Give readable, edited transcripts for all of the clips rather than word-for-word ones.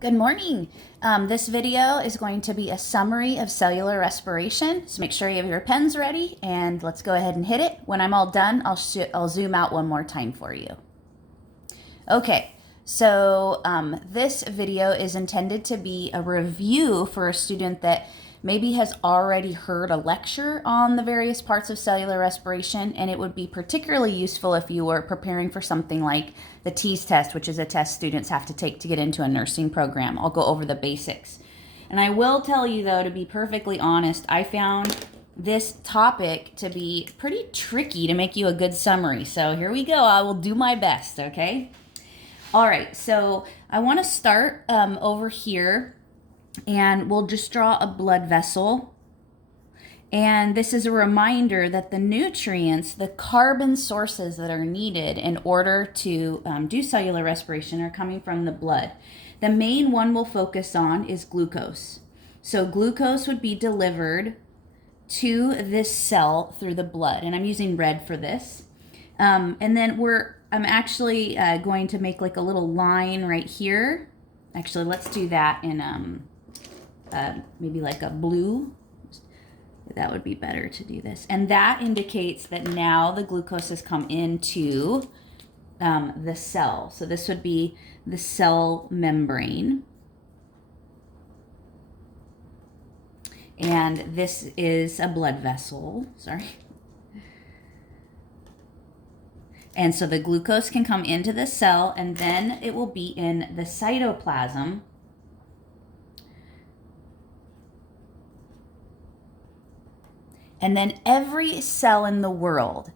Good morning. This video is going to be a summary of cellular respiration. So make sure you have your pens ready and let's go ahead and hit it. When I'm all done, I'll zoom out one more time for you. Okay, so this video is intended to be a review for a student that maybe has already heard a lecture on the various parts of cellular respiration, and it would be particularly useful if you were preparing for something like the TEAS test, which is a test students have to take to get into a nursing program. I'll go over the basics. And I will tell you, though, to be perfectly honest, I found this topic to be pretty tricky to make you a good summary. So here we go. I will do my best, okay? All right, so I want to start over here, and we'll just draw a blood vessel. And this is a reminder that the nutrients, the carbon sources that are needed in order to do cellular respiration are coming from the blood. The main one we'll focus on is glucose. So glucose would be delivered to this cell through the blood, and I'm using red for this. And then I'm actually going to make like a little line right here. Actually, let's do that in maybe like a blue. That would be better to do this. And that indicates that now the glucose has come into the cell. So this would be the cell membrane. And this is a blood vessel, sorry. And so the glucose can come into the cell, and then it will be in the cytoplasm. And then every cell in the world,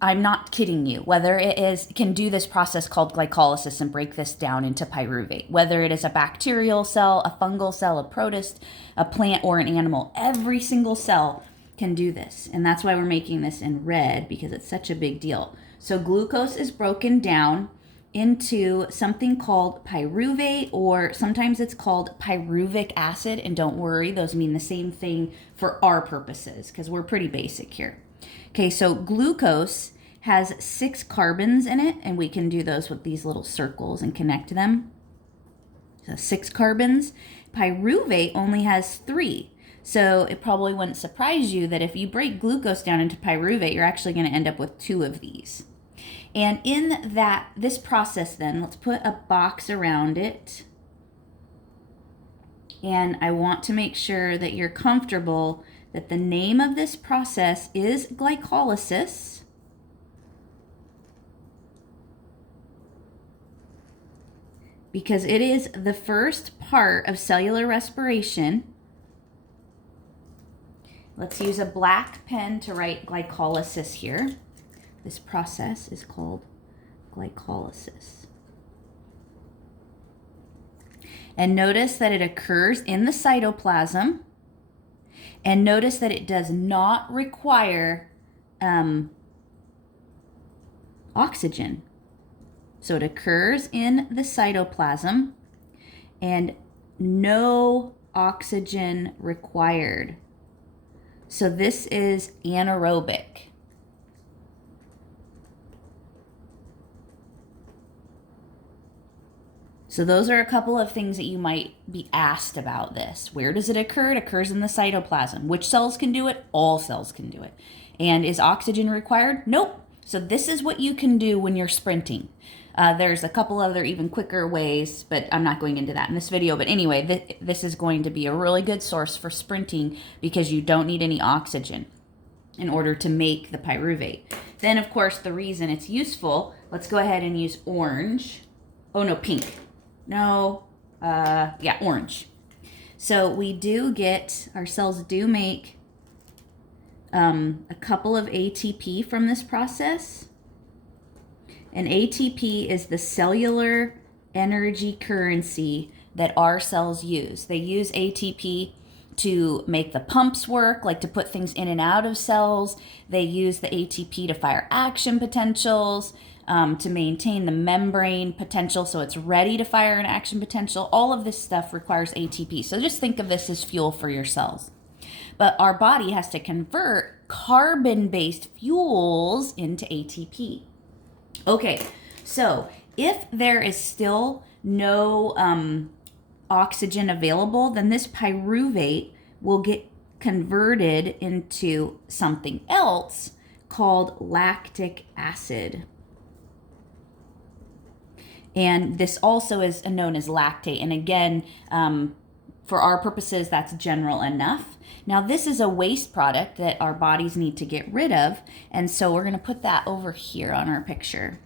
I'm not kidding you, whether it can do this process called glycolysis and break this down into pyruvate, whether it is a bacterial cell, a fungal cell, a protist, a plant, or an animal, every single cell can do this. And that's why we're making this in red, because it's such a big deal. So glucose is broken down into something called pyruvate, or sometimes it's called pyruvic acid. And don't worry, those mean the same thing for our purposes because we're pretty basic here. Okay, so glucose has 6 carbons in it, and we can do those with these little circles and connect them. So 6 carbons. Pyruvate only has 3. So it probably wouldn't surprise you that if you break glucose down into pyruvate, you're actually going to end up with 2 of these. And in this process then, let's put a box around it. And I want to make sure that you're comfortable that the name of this process is glycolysis. Because it is the first part of cellular respiration. Let's use a black pen to write glycolysis here. This process is called glycolysis. And notice that it occurs in the cytoplasm. And notice that it does not require oxygen. So it occurs in the cytoplasm and no oxygen required. So this is anaerobic. So those are a couple of things that you might be asked about this. Where does it occur? It occurs in the cytoplasm. Which cells can do it? All cells can do it. And is oxygen required? Nope. So this is what you can do when you're sprinting. There's a couple other even quicker ways, but I'm not going into that in this video. But anyway, this is going to be a really good source for sprinting because you don't need any oxygen in order to make the pyruvate. Then, of course, the reason it's useful, let's go ahead and use orange. Oh, no, pink. No, yeah, orange. So we do get, our cells do make a couple of ATP from this process. And ATP is the cellular energy currency that our cells use. They use ATP to make the pumps work, like to put things in and out of cells. They use the ATP to fire action potentials, to maintain the membrane potential so it's ready to fire an action potential. All of this stuff requires ATP. So just think of this as fuel for your cells. But our body has to convert carbon-based fuels into ATP. Okay, so if there is still no oxygen available, then this pyruvate will get converted into something else called lactic acid. And this also is known as lactate. And again, for our purposes, that's general enough. Now, this is a waste product that our bodies need to get rid of. And so we're going to put that over here on our picture.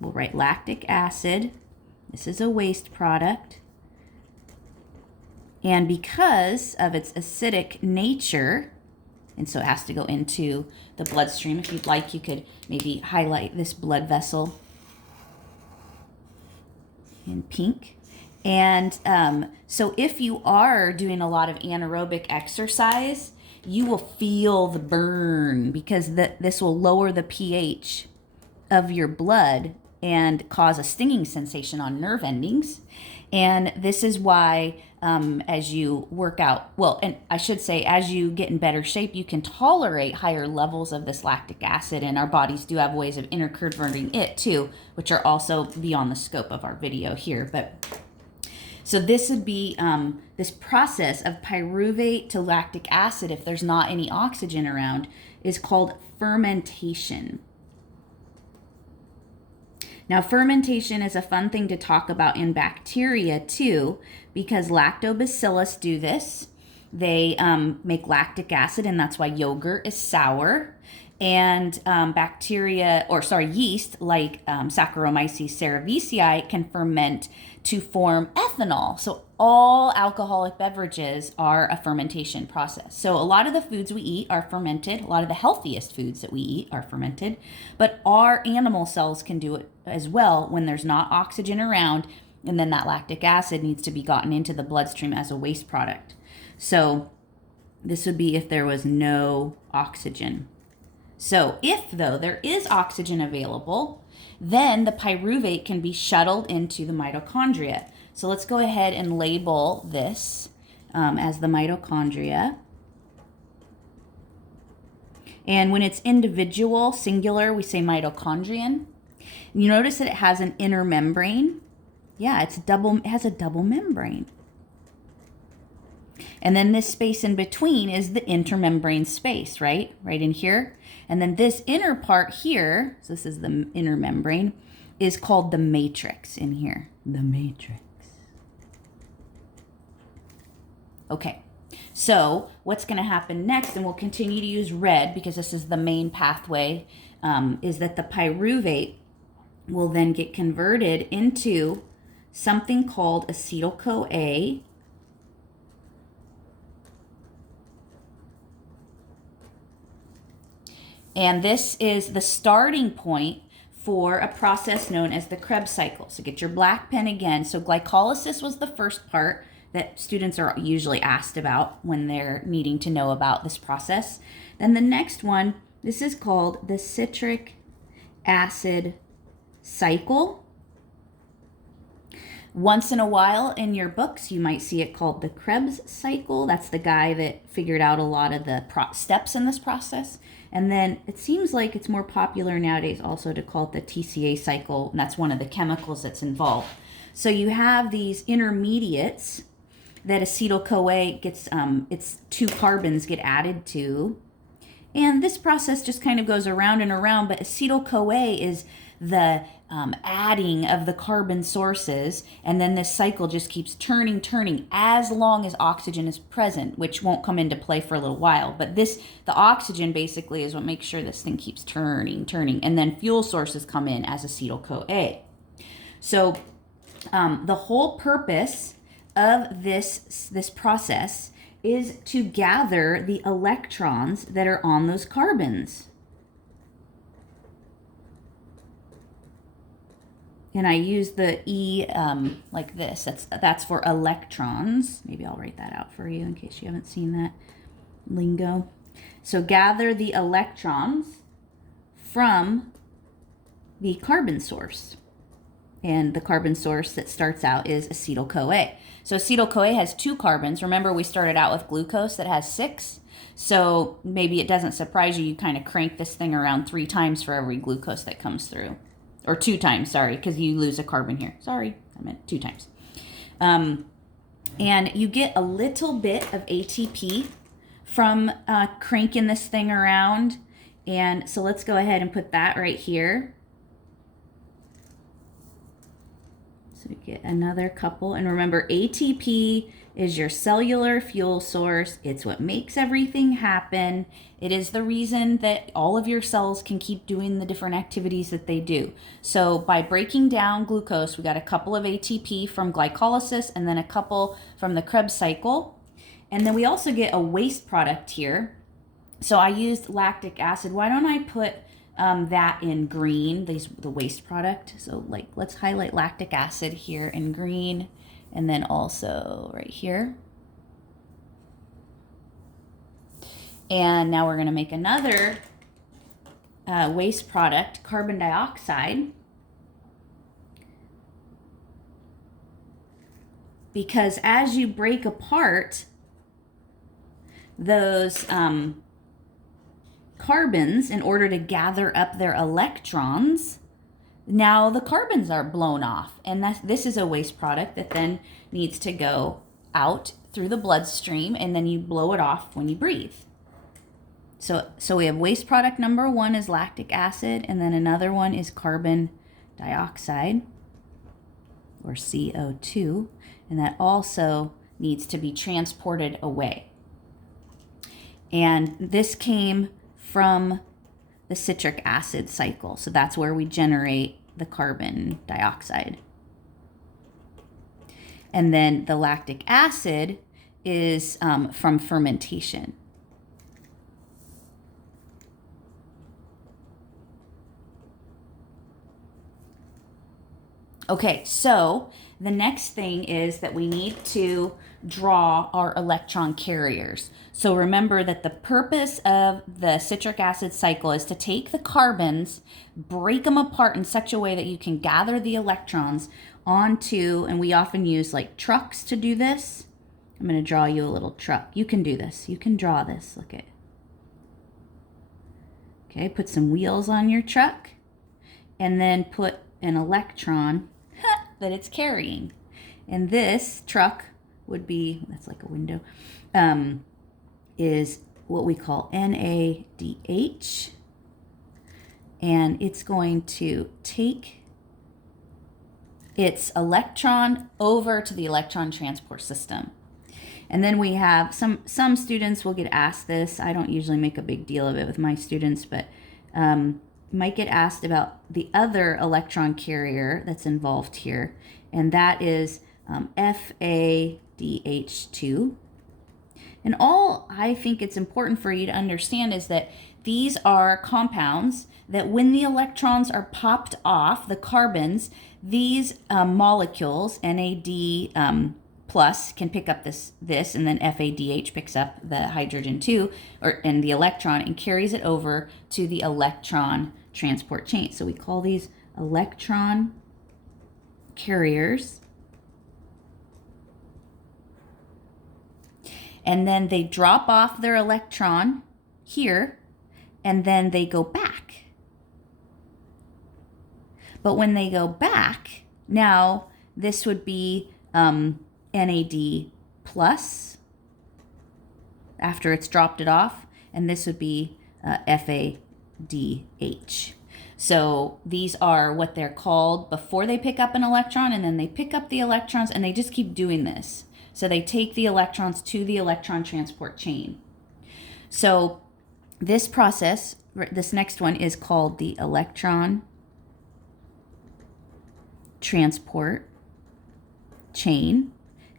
We'll write lactic acid. This is a waste product. And because of its acidic nature, and so it has to go into the bloodstream. If you'd like, you could maybe highlight this blood vessel in pink. And so if you are doing a lot of anaerobic exercise, you will feel the burn because this will lower the pH of your blood and cause a stinging sensation on nerve endings. And this is why as you work out, well, and I should say, as you get in better shape, you can tolerate higher levels of this lactic acid, and our bodies do have ways of interconverting it too, which are also beyond the scope of our video here. But so this would be this process of pyruvate to lactic acid, if there's not any oxygen around, is called fermentation. Now, fermentation is a fun thing to talk about in bacteria too, because lactobacillus do this. They make lactic acid, and that's why yogurt is sour. And yeast like Saccharomyces cerevisiae can ferment to form ethanol. So all alcoholic beverages are a fermentation process. So a lot of the foods we eat are fermented. A lot of the healthiest foods that we eat are fermented. But our animal cells can do it as well when there's not oxygen around, and then that lactic acid needs to be gotten into the bloodstream as a waste product. So this would be if there was no oxygen. So if, though, there is oxygen available, then the pyruvate can be shuttled into the mitochondria. So let's go ahead and label this as the mitochondria. And when it's individual, singular, we say mitochondrion. You notice that it has an inner membrane. Yeah, it has a double membrane. And then this space in between is the intermembrane space, right? Right in here. And then this inner part here, so this is the inner membrane, is called the matrix in here. The matrix. Okay, so what's going to happen next, and we'll continue to use red because this is the main pathway, is that the pyruvate will then get converted into something called acetyl-CoA. And this is the starting point for a process known as the Krebs cycle. So get your black pen again. So glycolysis was the first part that students are usually asked about when they're needing to know about this process. Then the next one, this is called the citric acid cycle. Once in a while in your books, you might see it called the Krebs cycle. That's the guy that figured out a lot of the steps in this process. And then it seems like it's more popular nowadays also to call it the TCA cycle, and that's one of the chemicals that's involved. So you have these intermediates that acetyl-CoA gets, its 2 carbons get added to. And this process just kind of goes around and around, but acetyl-CoA is the adding of the carbon sources, and then this cycle just keeps turning as long as oxygen is present, which won't come into play for a little while. But the oxygen basically is what makes sure this thing keeps turning, and then fuel sources come in as acetyl-CoA. So the whole purpose of this process is to gather the electrons that are on those carbons. And I use the E like this. That's for electrons. Maybe I'll write that out for you in case you haven't seen that lingo. So gather the electrons from the carbon source. And the carbon source that starts out is acetyl-CoA. So acetyl-CoA has 2 carbons. Remember, we started out with glucose that has 6. So maybe it doesn't surprise you. You kind of crank this thing around 3 times for every glucose that comes through. Or 2 times, sorry, because you lose a carbon here. Sorry, I meant 2 times. And you get a little bit of ATP from cranking this thing around. And so let's go ahead and put that right here. So we get another couple. And remember, ATP is your cellular fuel source. It's what makes everything happen. It is the reason that all of your cells can keep doing the different activities that they do. So by breaking down glucose, we got a couple of ATP from glycolysis and then a couple from the Krebs cycle. And then we also get a waste product here. So I used lactic acid. Why don't I put that in green, the waste product? So like, let's highlight lactic acid here in green, and then also right here. And now we're going to make another waste product, carbon dioxide, because as you break apart those carbons in order to gather up their electrons, now the carbons are blown off, and this is a waste product that then needs to go out through the bloodstream, and then you blow it off when you breathe. So we have waste product number 1 is lactic acid, and then another one is carbon dioxide, or CO2, and that also needs to be transported away. And this came from the citric acid cycle. So that's where we generate the carbon dioxide. And then the lactic acid is from fermentation. Okay, so the next thing is that we need to draw our electron carriers. So remember that the purpose of the citric acid cycle is to take the carbons, break them apart in such a way that you can gather the electrons onto, and we often use like trucks to do this. I'm going to draw you a little truck. You can do this. You can draw this. Look at. Okay, put some wheels on your truck and then put an electron that it's carrying. And this truck would be, that's like a window, is what we call NADH. And it's going to take its electron over to the electron transport system. And then we have some students will get asked this. I don't usually make a big deal of it with my students, but might get asked about the other electron carrier that's involved here, and that is FADH2. And all I think it's important for you to understand is that these are compounds that when the electrons are popped off, the carbons, these molecules, NAD plus can pick up this, and then FADH picks up the hydrogen too, and the electron, and carries it over to the electron transport chain. So we call these electron carriers. And then they drop off their electron here, and then they go back. But when they go back, now this would be NAD plus after it's dropped it off, and this would be FADH. So these are what they're called before they pick up an electron, and then they pick up the electrons, and they just keep doing this. So they take the electrons to the electron transport chain. So this process, this next one, is called the electron transport chain.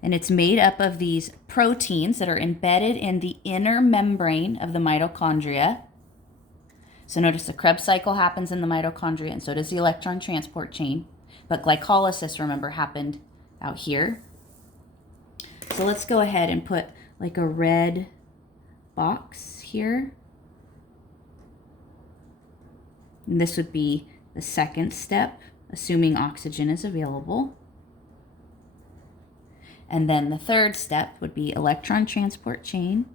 And it's made up of these proteins that are embedded in the inner membrane of the mitochondria. So notice the Krebs cycle happens in the mitochondria, and so does the electron transport chain. But glycolysis, remember, happened out here. So let's go ahead and put like a red box here. And this would be the second step, assuming oxygen is available. And then the third step would be electron transport chain.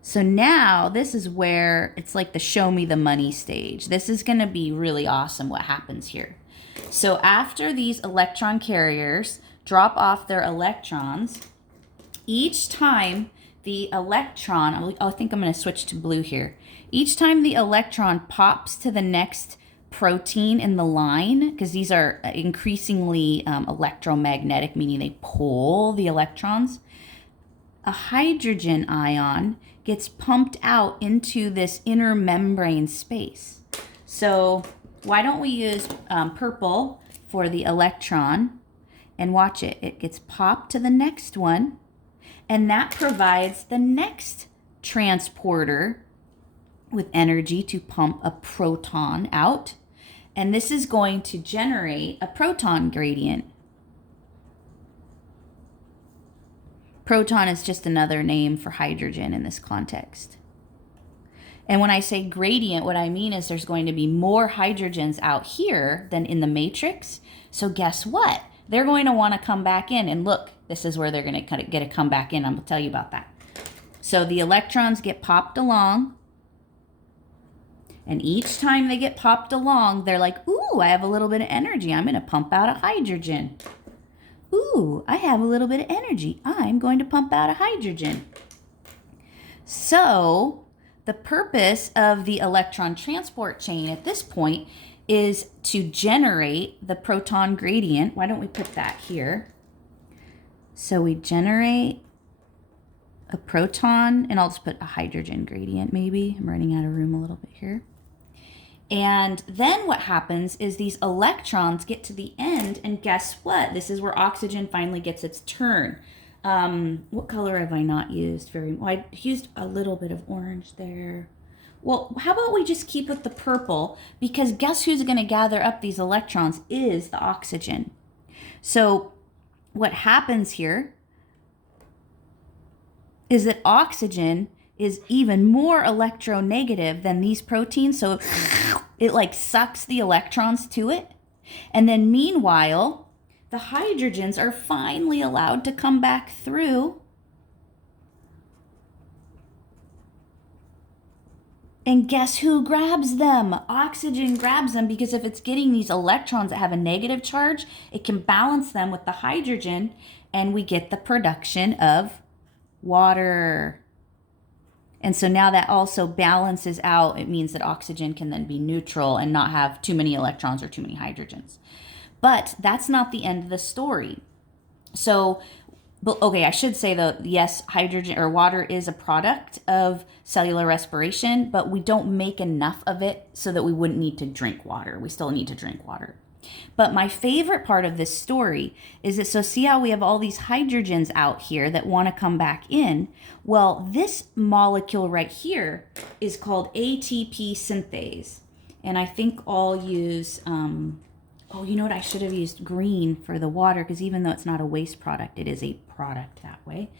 So now this is where it's like the show me the money stage. This is going to be really awesome what happens here. So after these electron carriers drop off their electrons. Each time the electron, I think I'm going to switch to blue here. Each time the electron pops to the next protein in the line, because these are increasingly electromagnetic, meaning they pull the electrons, a hydrogen ion gets pumped out into this inner membrane space. So why don't we use purple for the electron, and watch it. It gets popped to the next one, and that provides the next transporter with energy to pump a proton out. And this is going to generate a proton gradient. Proton is just another name for hydrogen in this context. And when I say gradient, what I mean is there's going to be more hydrogens out here than in the matrix. So guess what? They're going to want to come back in. And look, this is where they're going to get to come back in. I'm going to tell you about that. So the electrons get popped along. And each time they get popped along, they're like, ooh, I have a little bit of energy. I'm going to pump out a hydrogen. Ooh, I have a little bit of energy. I'm going to pump out a hydrogen. So the purpose of the electron transport chain at this point is to generate the proton gradient. Why don't we put that here? So we generate a proton, and I'll just put a hydrogen gradient maybe. I'm running out of room a little bit here. And then what happens is these electrons get to the end, and guess what? This is where oxygen finally gets its turn. What color have I not used very much? I used a little bit of orange there. Well, how about we just keep with the purple, because guess who's going to gather up these electrons is the oxygen. So what happens here is that oxygen is even more electronegative than these proteins. So it like sucks the electrons to it. And then meanwhile, the hydrogens are finally allowed to come back through. And guess who grabs them? Oxygen grabs them, because if it's getting these electrons that have a negative charge, it can balance them with the hydrogen, and we get the production of water. And so now that also balances out. It means that oxygen can then be neutral and not have too many electrons or too many hydrogens. But that's not the end of the story. So, okay, I should say though, yes, hydrogen or water is a product of cellular respiration, but we don't make enough of it so that we wouldn't need to drink water. We still need to drink water. But my favorite part of this story is that, so see how we have all these hydrogens out here that want to come back in? Well, this molecule right here is called ATP synthase. And I think I'll use, oh, you know what? I should have used green for the water, because even though it's not a waste product, it is a product that way.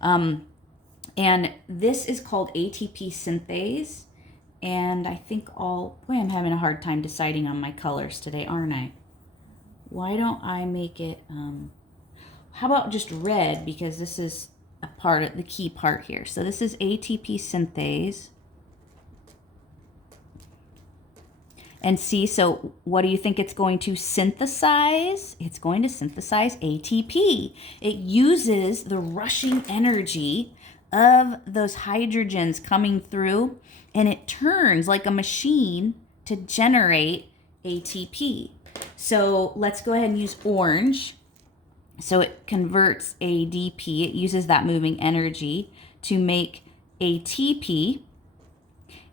And this is called ATP synthase. And I think boy, I'm having a hard time deciding on my colors today, aren't I? Why don't I make it, how about just red? Because this is a part of the key part here. So this is ATP synthase. And see, so what do you think it's going to synthesize? It's going to synthesize ATP. It uses the rushing energy of those hydrogens coming through, and it turns like a machine to generate ATP. So let's go ahead and use orange. So it converts ADP. It uses that moving energy to make ATP.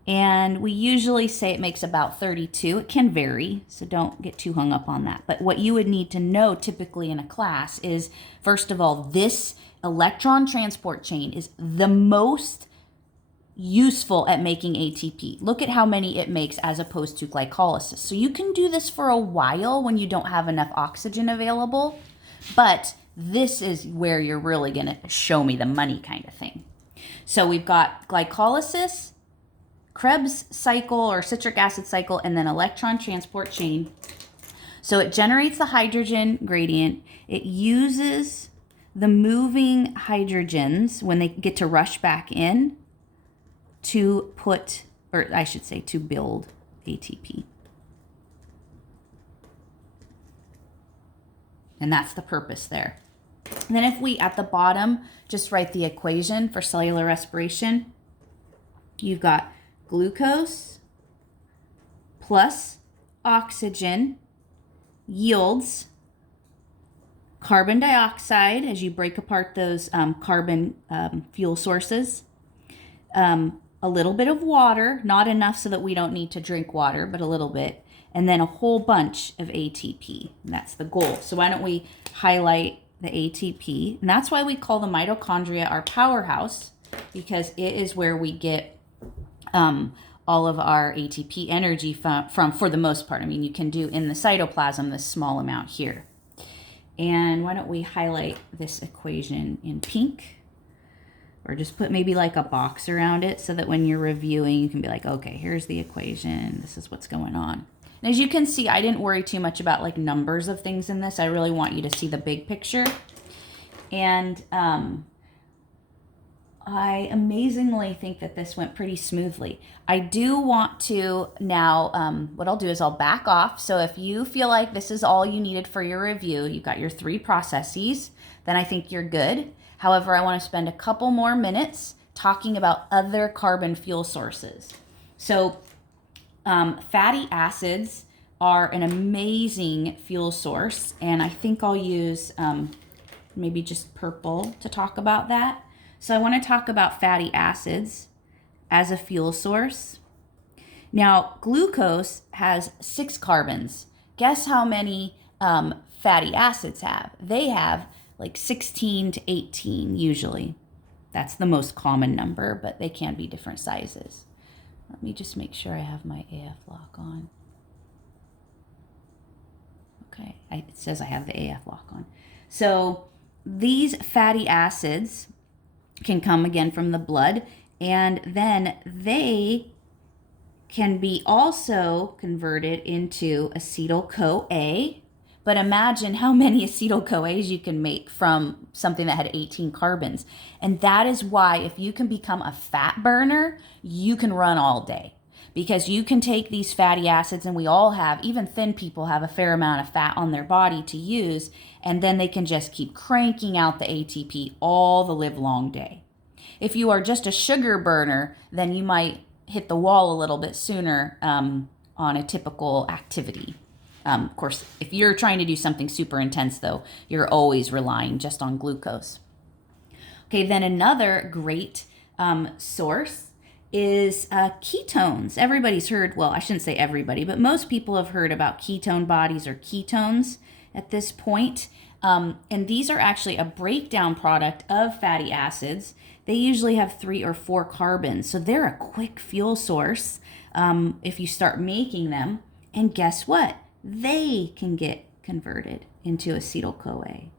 And we usually say it makes about 32. It can vary, so don't get too hung up on that. But what you would need to know typically in a class is, first of all, this electron transport chain is the most useful at making ATP. Look at how many it makes as opposed to glycolysis. So you can do this for a while when you don't have enough oxygen available, but this is where you're really going to show me the money kind of thing. So we've got glycolysis, Krebs cycle or citric acid cycle, and then electron transport chain. So it generates the hydrogen gradient. It uses the moving hydrogens when they get to rush back in to put, or I should say, to build ATP. And that's the purpose there. And then if we, at the bottom, just write the equation for cellular respiration, you've got glucose plus oxygen yields carbon dioxide, as you break apart those carbon fuel sources, a little bit of water, not enough so that we don't need to drink water, but a little bit, and then a whole bunch of ATP. And that's the goal. So why don't we highlight the ATP? And that's why we call the mitochondria our powerhouse, because it is where we get all of our ATP energy from for the most part. I mean, you can do in the cytoplasm this small amount here. And why don't we highlight this equation in pink? Or just put maybe like a box around it so that when you're reviewing, you can be like, okay, here's the equation. This is what's going on. And as you can see, I didn't worry too much about like numbers of things in this. I really want you to see the big picture. And I amazingly think that this went pretty smoothly. I do want to now, what I'll do is I'll back off. So if you feel like this is all you needed for your review, you've got your 3 processes, then I think you're good. However, I want to spend a couple more minutes talking about other carbon fuel sources. So fatty acids are an amazing fuel source, and I think I'll use maybe just purple to talk about that. So I want to talk about fatty acids as a fuel source. Now, glucose has 6 carbons. Guess how many fatty acids have? They have like 16 to 18 usually. That's the most common number, but they can be different sizes. Let me just make sure I have my AF lock on. Okay, it says I have the AF lock on. So these fatty acids can come again from the blood, and then they can be also converted into acetyl-CoA. But imagine how many acetyl-CoAs you can make from something that had 18 carbons. And that is why if you can become a fat burner, you can run all day. Because you can take these fatty acids, and we all have, even thin people have a fair amount of fat on their body to use, and then they can just keep cranking out the ATP all the live long day. If you are just a sugar burner, then you might hit the wall a little bit sooner on a typical activity. Of course, if you're trying to do something super intense, though, you're always relying just on glucose. Okay, then another great source is ketones. Everybody's heard, well, I shouldn't say everybody, but most people have heard about ketone bodies or ketones at this point. And these are actually a breakdown product of fatty acids. They usually have 3 or 4 carbons, so they're a quick fuel source if you start making them. And guess what? They can get converted into acetyl-CoA.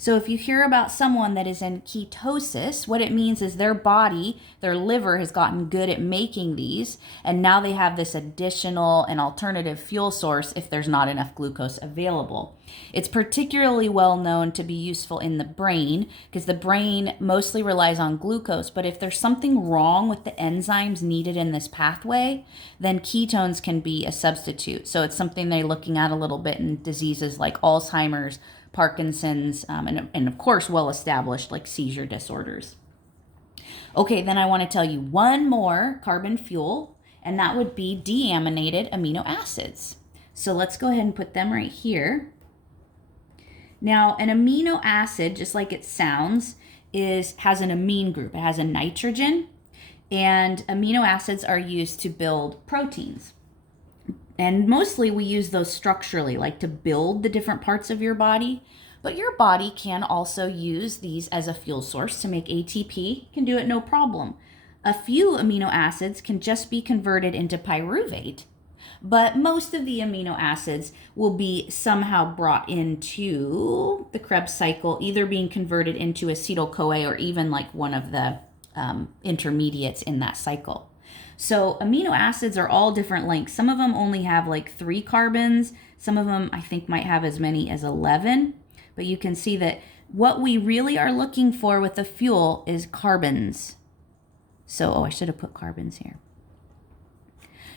So if you hear about someone that is in ketosis, what it means is their body, their liver has gotten good at making these, and now they have this additional and alternative fuel source if there's not enough glucose available. It's particularly well known to be useful in the brain because the brain mostly relies on glucose, but if there's something wrong with the enzymes needed in this pathway, then ketones can be a substitute. So it's something they're looking at a little bit in diseases like Alzheimer's, Parkinson's, and of course well-established like seizure disorders. Okay, then I want to tell you one more carbon fuel, and that would be deaminated amino acids. So let's go ahead and put them right here. Now, an amino acid, just like it sounds, has an amine group. It has a nitrogen, and amino acids are used to build proteins. And mostly we use those structurally, like to build the different parts of your body. But your body can also use these as a fuel source to make ATP, can do it no problem. A few amino acids can just be converted into pyruvate, but most of the amino acids will be somehow brought into the Krebs cycle, either being converted into acetyl-CoA or even like one of the intermediates in that cycle. So amino acids are all different lengths. Some of them only have like 3 carbons. Some of them I think might have as many as 11. But you can see that what we really are looking for with the fuel is carbons. So, I should have put carbons here.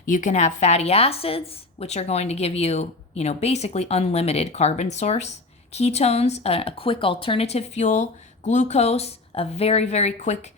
You can have fatty acids, which are going to give you, basically unlimited carbon source. ketones, a quick alternative fuel, glucose, a very, very quick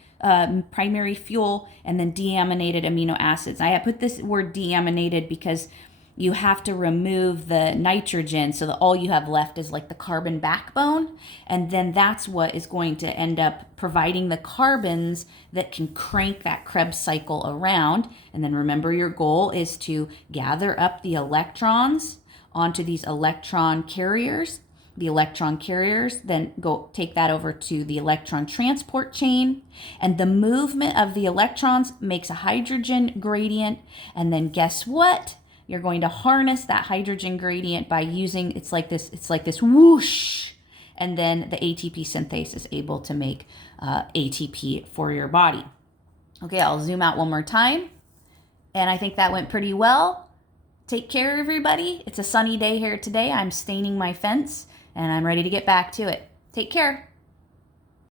primary fuel, and then deaminated amino acids. I put this word deaminated because you have to remove the nitrogen so that all you have left is like the carbon backbone. And then that's what is going to end up providing the carbons that can crank that Krebs cycle around. And then remember, your goal is to gather up the electrons onto these electron carriers. The electron carriers then go take that over to the electron transport chain, and the movement of the electrons makes a hydrogen gradient. And then guess what? You're going to harness that hydrogen gradient by using, it's like this whoosh, and then the ATP synthase is able to make ATP for your body. Okay, I'll zoom out one more time, and I think that went pretty well. Take care, everybody. It's a sunny day here today. I'm staining my fence, and I'm ready to get back to it. Take care.